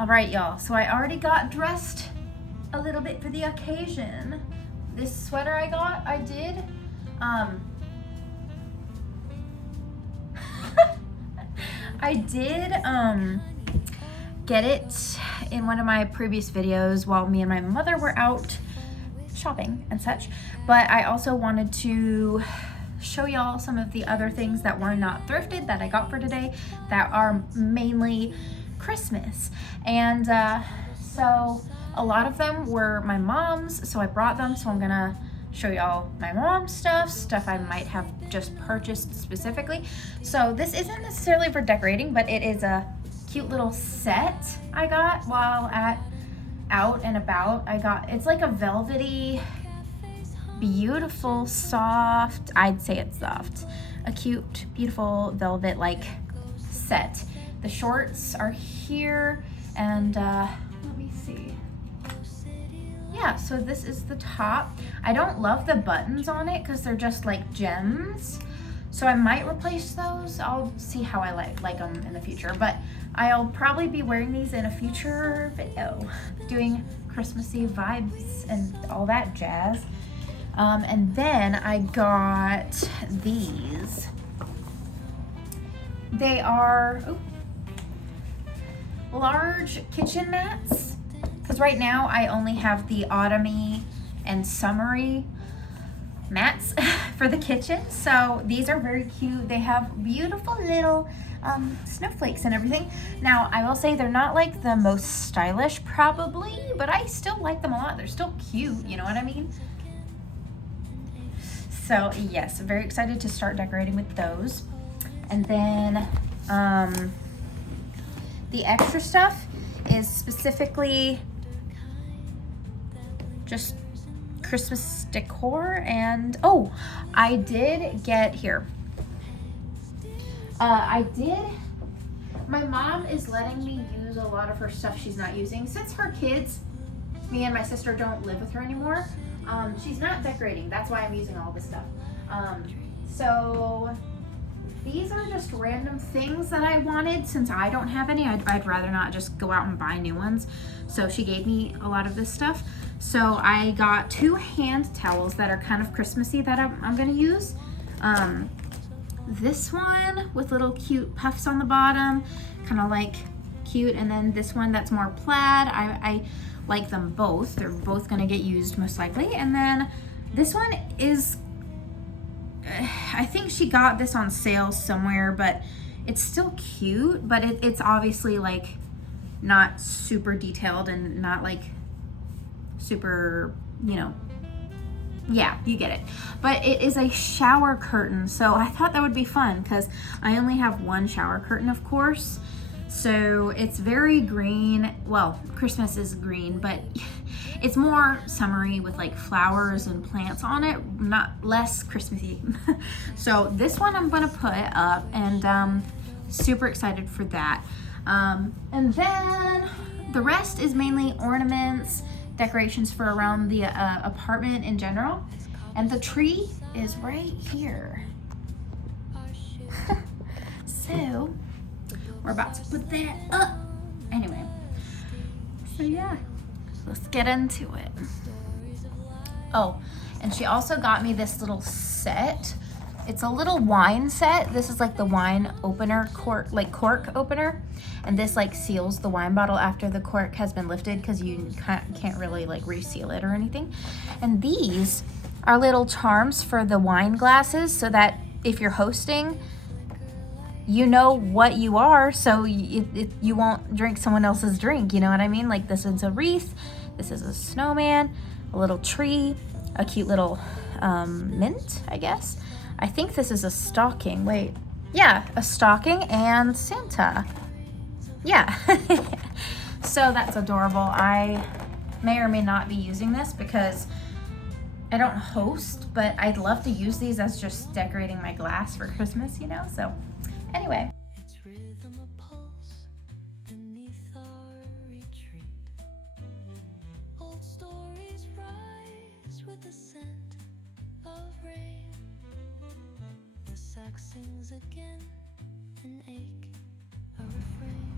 All right, y'all. So I already got dressed a little bit for the occasion. This sweater I did. I did get it in one of my previous videos while me and my mother were out shopping and such. But I also wanted to show y'all some of the other things that were not thrifted that I got for today that are mainly Christmas. And so a lot of them were my mom's, so I brought them. So I'm gonna show y'all my mom's stuff I might have just purchased specifically. So this isn't necessarily for decorating, but it is a cute little set I got while out and about. It's like a velvety, beautiful, soft, I'd say it's soft, a cute, beautiful velvet like set. The shorts are here, and let me see. Yeah, so this is the top. I don't love the buttons on it because they're just like gems. So I might replace those. I'll see how I like them in the future. But I'll probably be wearing these in a future video, doing Christmassy vibes and all that jazz. And then I got these. They are large kitchen mats. Because right now I only have the autumny and summery mats for the kitchen. So these are very cute. They have beautiful little snowflakes and everything. Now I will say they're not like the most stylish probably, but I still like them a lot. They're still cute, you know what I mean? So yes, very excited to start decorating with those. And then the extra stuff is specifically just Christmas decor. And oh, I did get here. My mom is letting me use a lot of her stuff she's not using. Since her kids, me and my sister, don't live with her anymore, she's not decorating. That's why I'm using all this stuff. So these are just random things that I wanted. Since I don't have any, I'd rather not just go out and buy new ones. So she gave me a lot of this stuff. So I got 2 hand towels that are kind of Christmassy that I'm gonna use. This one with little cute puffs on the bottom, kind of like cute. And then this one that's more plaid. I like them both. They're both gonna get used most likely. And then this one is, I think she got this on sale somewhere, but it's still cute, but it's obviously like not super detailed and not like super, you know, yeah, you get it. But it is a shower curtain, so I thought that would be fun because I only have one shower curtain, of course. So it's very green. Well, Christmas is green, but it's more summery with like flowers and plants on it, not less Christmassy. So this one I'm gonna put up, and super excited for that. And then the rest is mainly ornaments, decorations for around the apartment in general. And the tree is right here. So we're about to put that up. Anyway, so yeah, let's get into it. Oh, and she also got me this little set. It's a little wine set. This is like the wine opener, cork opener. And this like seals the wine bottle after the cork has been lifted, because you can't really like reseal it or anything. And these are little charms for the wine glasses, so that if you're hosting, you know what you are, so you won't drink someone else's drink, you know what I mean? Like this is a wreath, this is a snowman, a little tree, a cute little mint, I guess. I think this is a stocking. Wait, yeah, a stocking and Santa. Yeah. So that's adorable. I may or may not be using this because I don't host, but I'd love to use these as just decorating my glass for Christmas, you know? So anyway. Sings again, an ache, a refrain.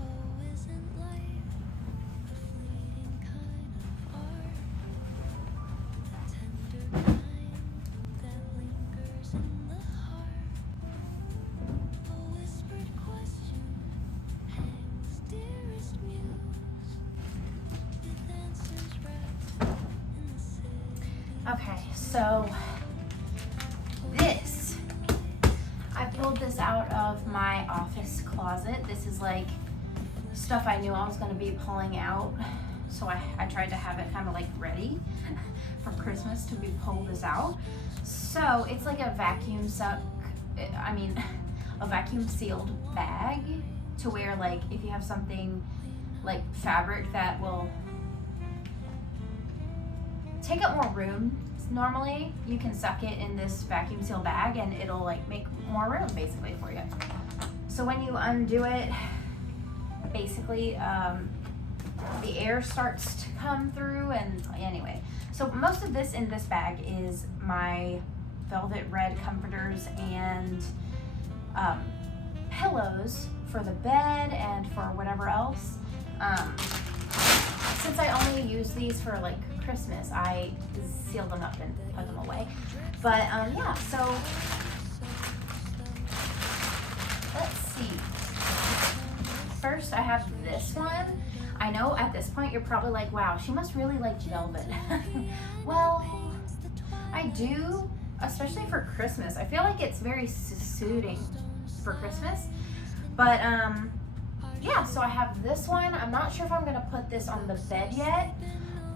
Oh, So this, I pulled this out of my office closet. This is like stuff I knew I was going to be pulling out. So I tried to have it kind of like ready for Christmas to be pulled this out. So it's like a vacuum sealed bag, to where like if you have something like fabric that will take up more room, normally you can suck it in this vacuum seal bag and it'll like make more room basically for you. So when you undo it, basically the air starts to come through. And anyway, so most of this in this bag is my velvet red comforters and pillows for the bed and for whatever else. Since I only use these for like Christmas, I sealed them up and put them away. But yeah, so let's see. First I have this one. I know at this point you're probably like, wow, she must really like velvet. Well, I do, especially for Christmas. I feel like it's very suiting for Christmas. But yeah, so I have this one. I'm not sure if I'm gonna put this on the bed yet,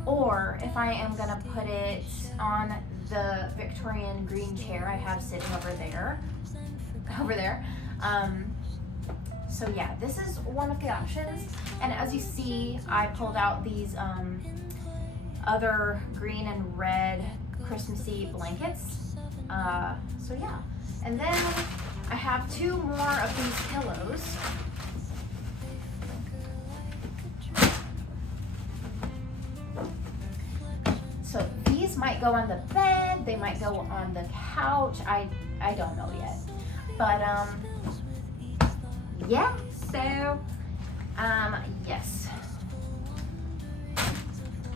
or if I am gonna put it on the Victorian green chair I have sitting over there. So yeah, this is one of the options. And as you see, I pulled out these other green and red Christmassy blankets. So yeah, and then I have two more of these pillows. So these might go on the bed, they might go on the couch. I don't know yet. But yeah, so yes.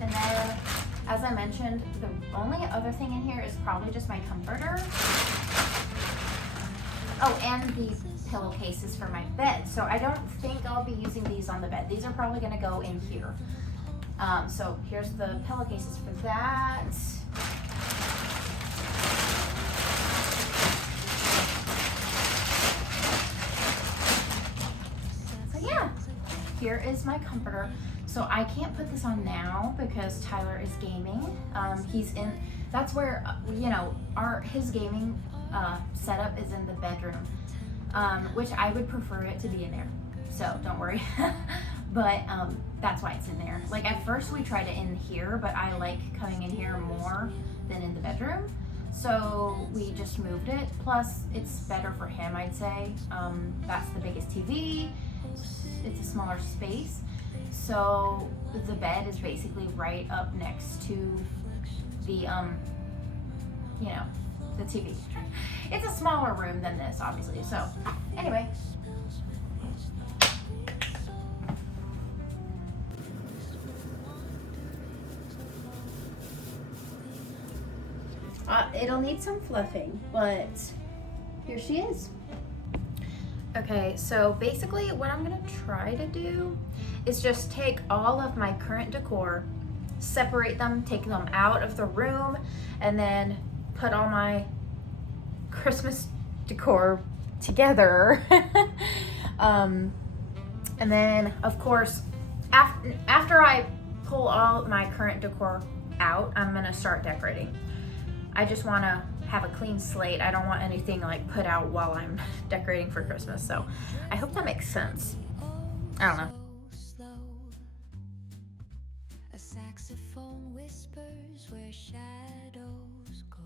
And then, as I mentioned, the only other thing in here is probably just my comforter. Oh, and the pillowcases for my bed. So I don't think I'll be using these on the bed. These are probably gonna go in here. So here's the pillowcases for that. So yeah, here is my comforter. So I can't put this on now because Tyler is gaming. That's where, you know, his gaming setup is in the bedroom, which I would prefer it to be in there. So don't worry. But that's why it's in there. Like at first we tried it in here, but I like coming in here more than in the bedroom. So we just moved it. Plus it's better for him, I'd say. That's the biggest TV. It's a smaller space. So the bed is basically right up next to the, you know, the TV. It's a smaller room than this, obviously. So anyway. It'll need some fluffing, but here she is. Okay, so basically what I'm gonna try to do is just take all of my current decor, separate them, take them out of the room, and then put all my Christmas decor together. And then, of course, after I pull all my current decor out, I'm gonna start decorating. I just want to have a clean slate. I don't want anything like put out while I'm decorating for Christmas. So I hope that makes sense. I don't know. A saxophone whispers where shadows go.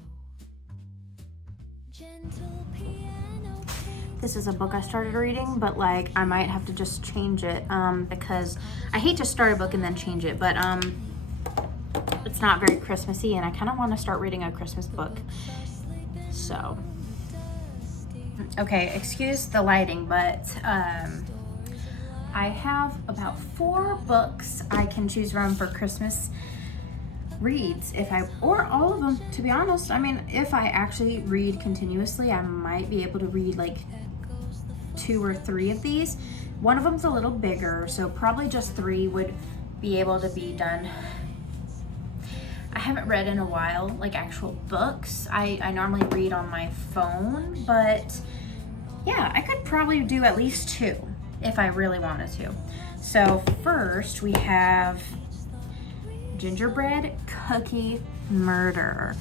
Gentle piano. This is a book I started reading, but like I might have to just change it because I hate to start a book and then change it, but it's not very Christmassy and I kind of want to start reading a Christmas book. So, okay, excuse the lighting, but I have about 4 books I can choose from for Christmas reads, or all of them, to be honest. I mean, if I actually read continuously, I might be able to read like 2 or 3 of these. One of them's a little bigger, so probably just 3 would be able to be done. I haven't read in a while, like actual books. I normally read on my phone, but yeah, I could probably do at least 2 if I really wanted to. So first we have Gingerbread Cookie Murder.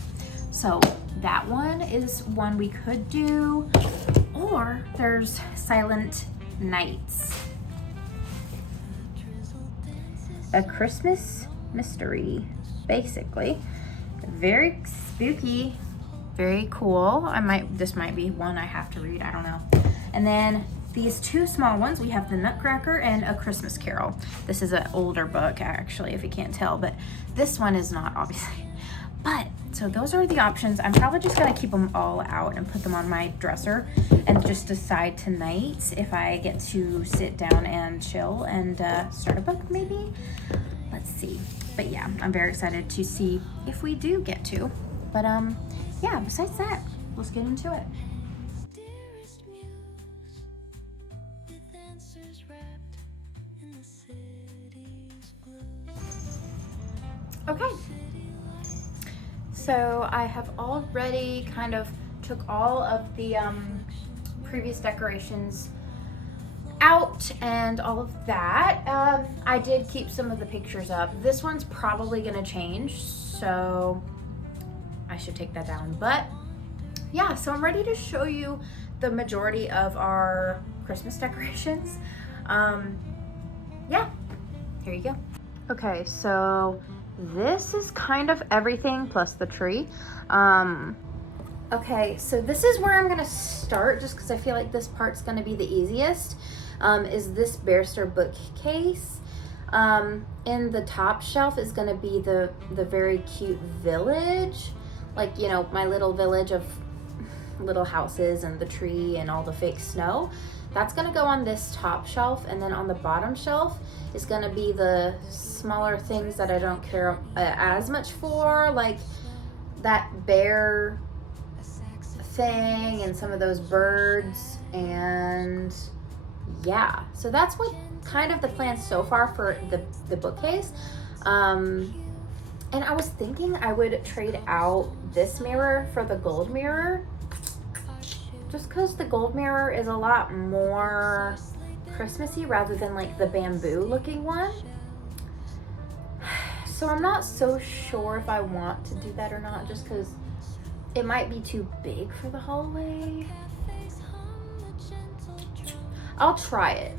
So that one is one we could do, or there's Silent Nights, a Christmas mystery, basically. Very spooky, very cool. This might be one I have to read, I don't know. And then these 2 small ones, we have The Nutcracker and A Christmas Carol. This is an older book, actually, if you can't tell, but this one is not, obviously. But, so those are the options. I'm probably just gonna keep them all out and put them on my dresser and just decide tonight if I get to sit down and chill and start a book, maybe. Let's see. But yeah, I'm very excited to see if we do get to. But yeah, besides that, let's get into it. Dearest muse, with answers wrapped in the city's blues. Okay. So I have already kind of took all of the previous decorations out and all of that. I did keep some of the pictures up. This one's probably gonna change, so I should take that down. But yeah, so I'm ready to show you the majority of our Christmas decorations. Yeah, here you go. Okay, so this is kind of everything plus the tree. Okay, so this is where I'm gonna start, just because I feel like this part's gonna be the easiest, is this Bearster bookcase. In the top shelf is gonna be the very cute village, like, you know, my little village of little houses and the tree and all the fake snow. That's gonna go on this top shelf, and then on the bottom shelf is gonna be the smaller things that I don't care as much for, like that bear thing and some of those birds. And yeah, so that's what kind of the plan so far for the bookcase. And I was thinking I would trade out this mirror for the gold mirror, just because the gold mirror is a lot more Christmassy rather than like the bamboo looking one. So I'm not so sure if I want to do that or not, just because it might be too big for the hallway. I'll try it.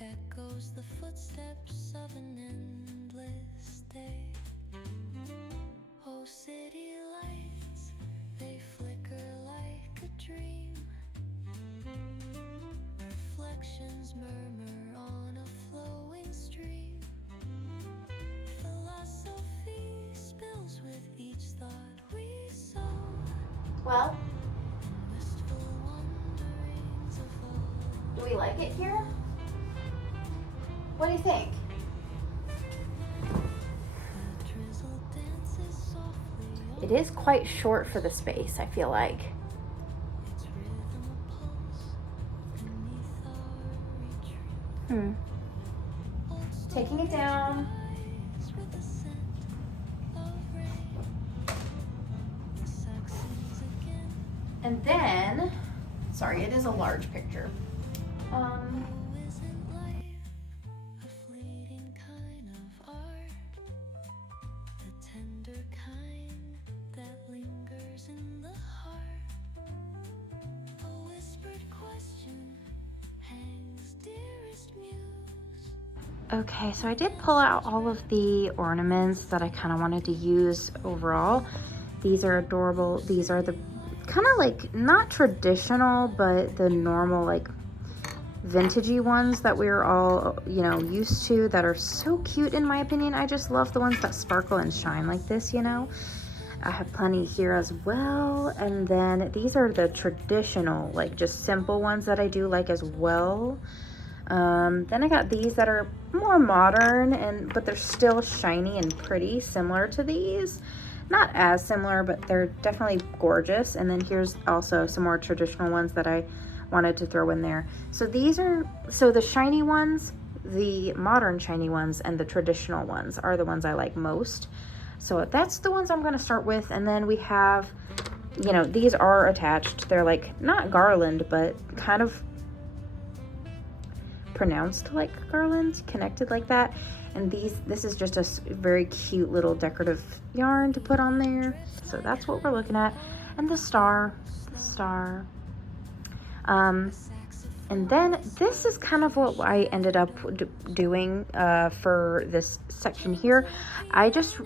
Echoes the footsteps of an endless day. Oh, city lights, they flicker like a dream. Reflections murmur on a flowing stream. Philosophy spills with each thought we sow. Well, Wistful wanderings of all. do we like it here? What do you think? Drizzle dances softly. It is quite short for the space, I feel like. Its rhythm a pulse beneath our retreat. Taking it down. Eyes with the scent of rain. The Saxons again. And then, sorry, it is a large picture. Oh, isn't life a fleeting kind of art? The tender kind that lingers in the heart. A whispered question hangs, dearest muse. Okay, so I did pull out all of the ornaments that I kind of wanted to use overall. These are adorable. These are the kind of like, not traditional, but the normal like vintagey ones that we're all, you know, used to, that are so cute in my opinion. I just love the ones that sparkle and shine like this, you know. I have plenty here as well. And then these are the traditional, like just simple ones that I do like as well. Then I got these that are more modern, but they're still shiny and pretty, similar to these. Not as similar, but they're definitely gorgeous. And then here's also some more traditional ones that I wanted to throw in there. So these are, so the shiny ones, the modern shiny ones and the traditional ones are the ones I like most. So that's the ones I'm going to start with. And then we have, you know, these are attached. They're like not garland, but kind of pronounced like garlands, connected like that. And this is just a very cute little decorative yarn to put on there. So that's what we're looking at. And the star. And then this is kind of what I ended up doing for this section here. I just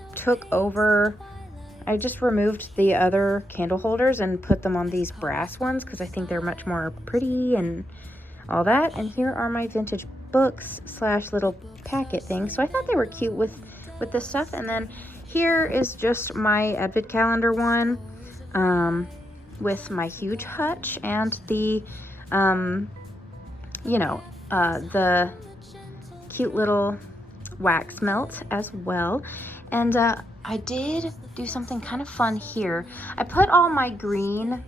removed the other candle holders and put them on these brass ones because I think they're much more pretty and all that. And here are my vintage books / little packet thing. So I thought they were cute with this stuff. And then here is just my Advent calendar one with my huge hutch and the the cute little wax melt as well. And I did do something kind of fun here. I put all my green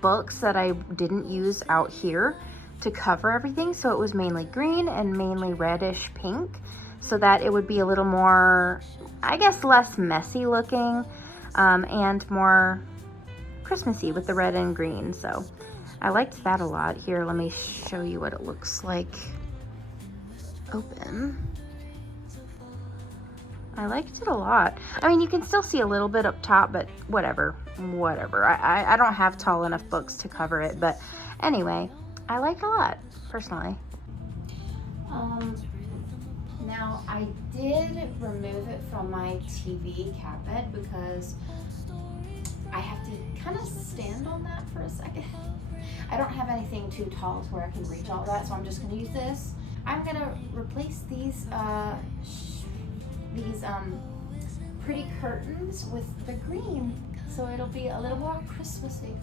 books that I didn't use out here to cover everything, so it was mainly green and mainly reddish pink, so that it would be a little more, I guess, less messy looking and more Christmassy with the red and green. So I liked that a lot. Here, let me show you what it looks like open. I liked it a lot. I mean, you can still see a little bit up top, but whatever. I don't have tall enough books to cover it, but anyway, I like it a lot, personally. Now, I did remove it from my TV cabinet because I have to kind of stand on that for a second. I don't have anything too tall to where I can reach all that, so I'm just going to use this. I'm going to replace these pretty curtains with the green, so it'll be a little more Christmassy.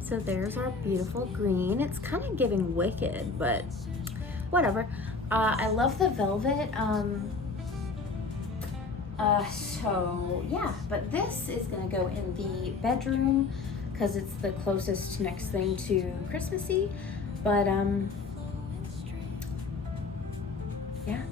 So there's our beautiful green. It's kind of giving Wicked, but whatever. I love the velvet. So yeah, but this is gonna go in the bedroom because it's the closest next thing to Christmassy. But yeah.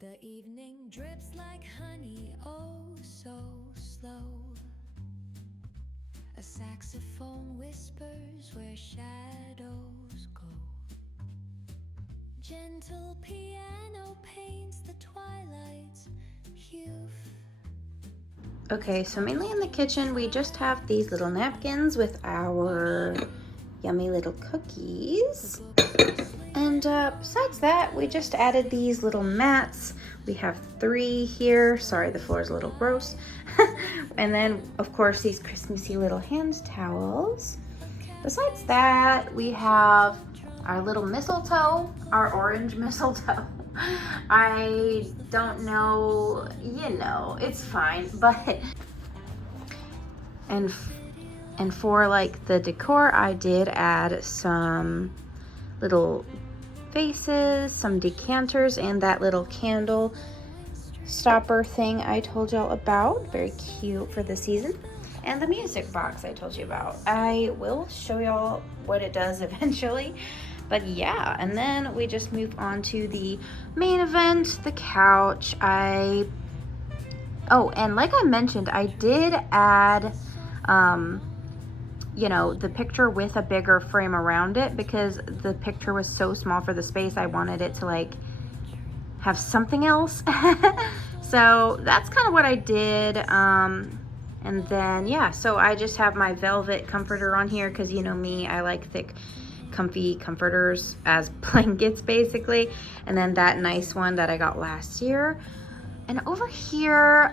The evening drips like honey, oh so slow. A saxophone whispers where shadows go. Gentle piano paints the twilight's hue. Okay, so mainly in the kitchen, we just have these little napkins with our yummy little cookies. And besides that, we just added these little mats. We have 3 here. Sorry, the floor is a little gross. And then, of course, these Christmassy little hand towels. Besides that, we have our little mistletoe, our orange mistletoe. I don't know, it's fine, but and for like the decor, I did add some little vases, some decanters, and that little candle stopper thing I told y'all about. Very cute for the season. And the music box I told you about. I will show y'all what it does eventually. But yeah, and then we just move on to the main event, the couch. Oh, and like I mentioned, I did add, the picture with a bigger frame around it because the picture was so small for the space. I wanted it to like have something else. So that's kind of what I did. And then, yeah, so I just have my velvet comforter on here because you know me, I like thick, comfy comforters as blankets basically. And then that nice one that I got last year. And over here,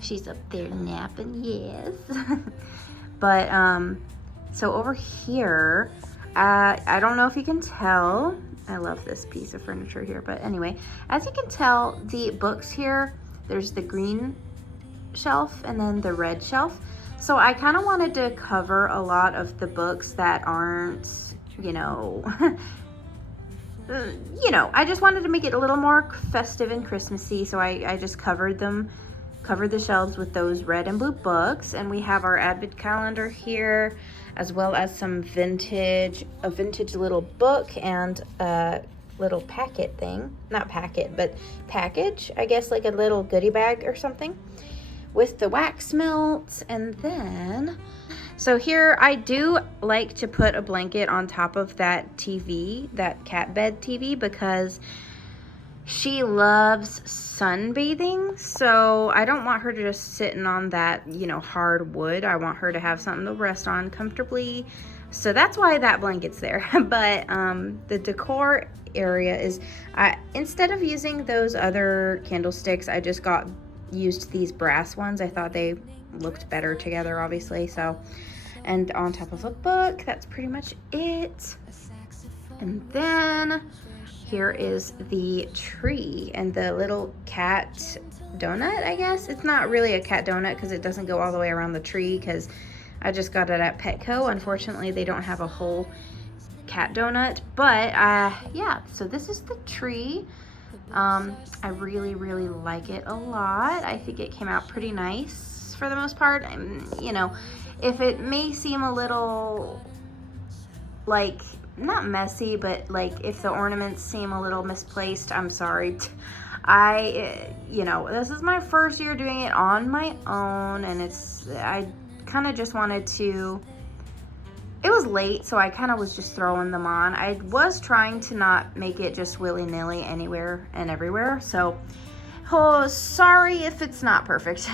she's up there napping, yes. But, so over here, I don't know if you can tell, I love this piece of furniture here, but anyway, as you can tell, the books here, there's the green shelf and then the red shelf. So I kind of wanted to cover a lot of the books that aren't, you know, I just wanted to make it a little more festive and Christmassy. So I just covered the shelves with those red and blue books. And we have our Advent calendar here, as well as a vintage little book and a little packet thing. Not packet, but package, I guess, like a little goodie bag or something with the wax melts. And then, so here I do like to put a blanket on top of that TV, that cat bed TV, because she loves sunbathing. So I don't want her to just sitting on that, you know, hard wood. I want her to have something to rest on comfortably. So that's why that blanket's there. But the decor area is, instead of using those other candlesticks, I just used these brass ones. I thought they looked better together, obviously. So, and on top of a book, that's pretty much it. And then here is the tree and the little cat donut, I guess. It's not really a cat donut because it doesn't go all the way around the tree, because I just got it at Petco. Unfortunately, they don't have a whole cat donut, but yeah, so this is the tree. I really like it a lot. I think it came out pretty nice for the most part. You know, if it may seem a little, like, not messy, but like if the ornaments seem a little misplaced, I'm sorry. You know, this is my first year doing it on my own, and I kind of just wanted to, it was late, so I kind of was just throwing them on. I was trying to not make it just willy-nilly anywhere and everywhere. So, oh, sorry if it's not perfect.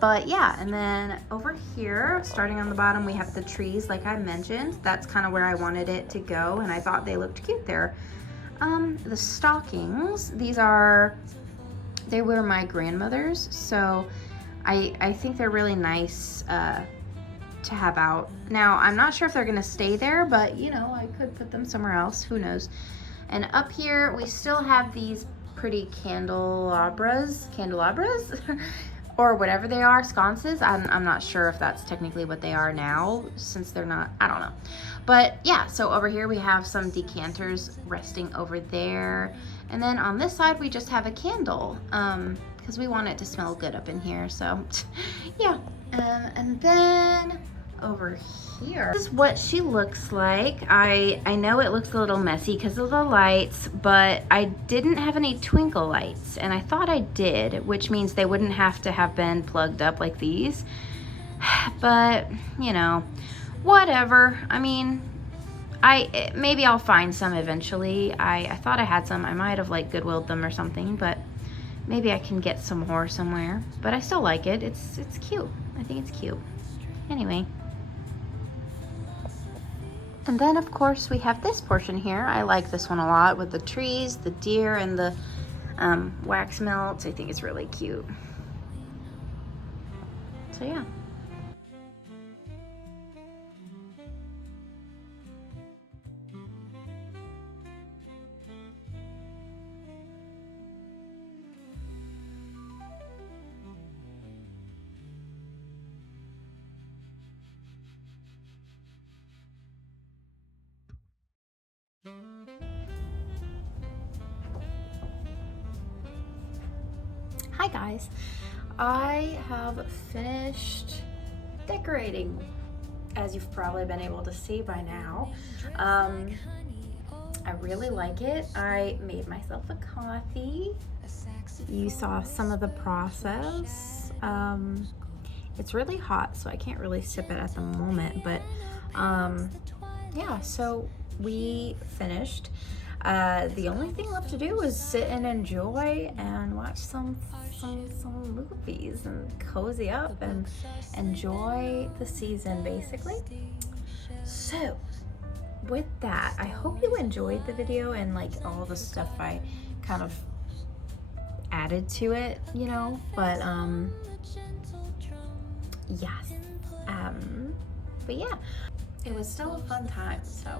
But yeah, and then over here, starting on the bottom, we have the trees, like I mentioned. That's kind of where I wanted it to go, and I thought they looked cute there. The stockings, they were my grandmother's, so I think they're really nice to have out. Now, I'm not sure if they're gonna stay there, but you know, I could put them somewhere else, who knows. And up here, we still have these pretty candelabras, or whatever they are, sconces. I'm not sure if that's technically what they are now, since they're not, I don't know. But yeah, so over here we have some decanters resting over there. And then on this side, we just have a candle, because we want it to smell good up in here, so yeah. And then over here, this is what she looks like. I know it looks a little messy because of the lights, but I didn't have any twinkle lights, and I thought I did, which means they wouldn't have to have been plugged up like these. But, you know, whatever. I mean, maybe I'll find some eventually. I thought I had some. I might have like Goodwilled them or something, but maybe I can get some more somewhere. But I still like it. It's cute. I think it's cute. Anyway. And then, of course, we have this portion here. I like this one a lot with the trees, the deer, and the wax melts. I think it's really cute. So, yeah. Hi guys, I have finished decorating, as you've probably been able to see by now. I really like it. I made myself a coffee. You saw some of the process. It's really hot, so I can't really sip it at the moment, but yeah, so we finished. The only thing left to do is sit and enjoy and watch some movies and cozy up and enjoy the season, basically. So with that, I hope you enjoyed the video and like all the stuff I kind of added to it, you know, but yes, but yeah, it was still a fun time. So